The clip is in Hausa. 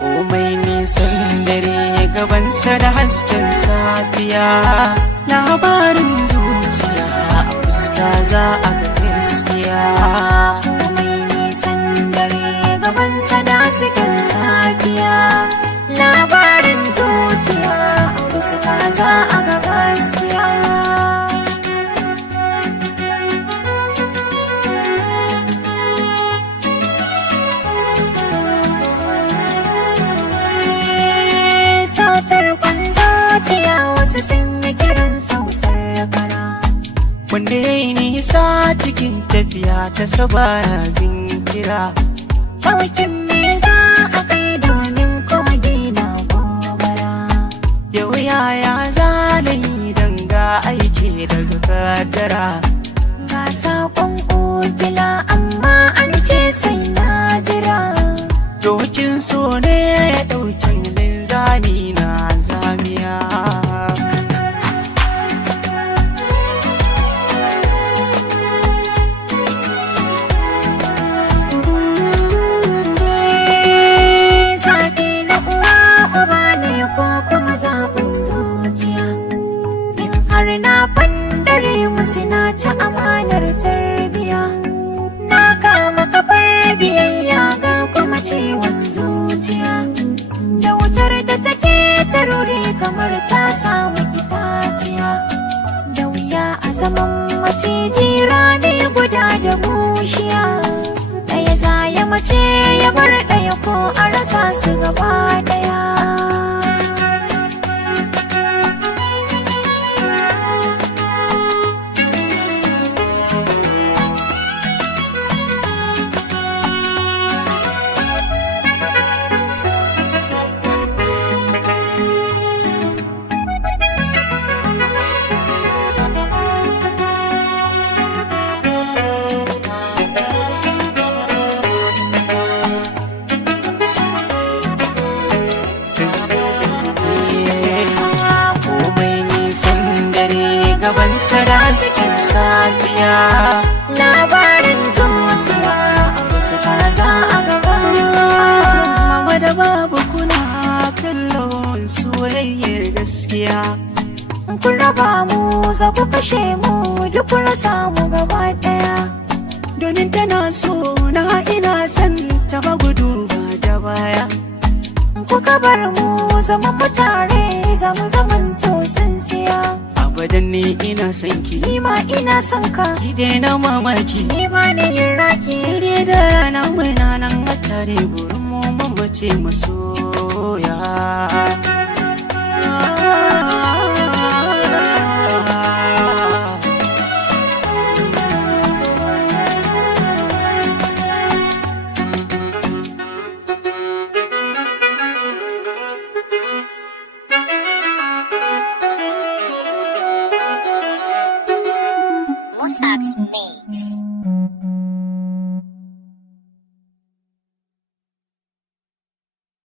Komai nisan dare gabansa da hasken safiya, labarin zuciya a fuska za a ga gaskiya. Komai nisan dare gabansa da hasken safiya, labarin zuciya a fuska za a ga gaskiya. Sautar zuciya wasu sun yi kiran sautar kara, Wanda ya yi nisa cikin tafiya ta saba jin kira. ɗaukin me za a kai domin kogi na gobara. Yau yaya zalayi danga aiki daga kaddara. Ga saƙon kujila amma an ce sai na jira. Dokin so ne ya ɗauki linzami na zamiya. Zaɓi na uwa uba ne ko kuma zaɓin zuciya. In har na fandare musu na ci amanar tarbiya, na kama kafar biyayya ga kuma ciwon zuciya. Da wutar da take tarure kamar ta samu itaciya, da wuya a zaman maciji rami guda da bushiya. Ɗaya za ya mace ya bar ɗaya ko a rasa su gaba ɗaya. Gabansa da hasken safiya, Labarin zuciya a fuska za a gabansa. mama da babu kuna kallon soyayyar gaskiya. Kun raba mu za ku kashe mu duk rasa mu gaba ɗaya. Domin tana so na ina son ta ba gudu ba ja baya. Kuka bar mu zaman mu tare zamu zaman to tsintsiya. Abadan ni ina son ki, Ni ma ina son ka, ki daina mamaki. ni ma ne yin raki. Dare da rana muna nan a tare, burin mu mamace masoya.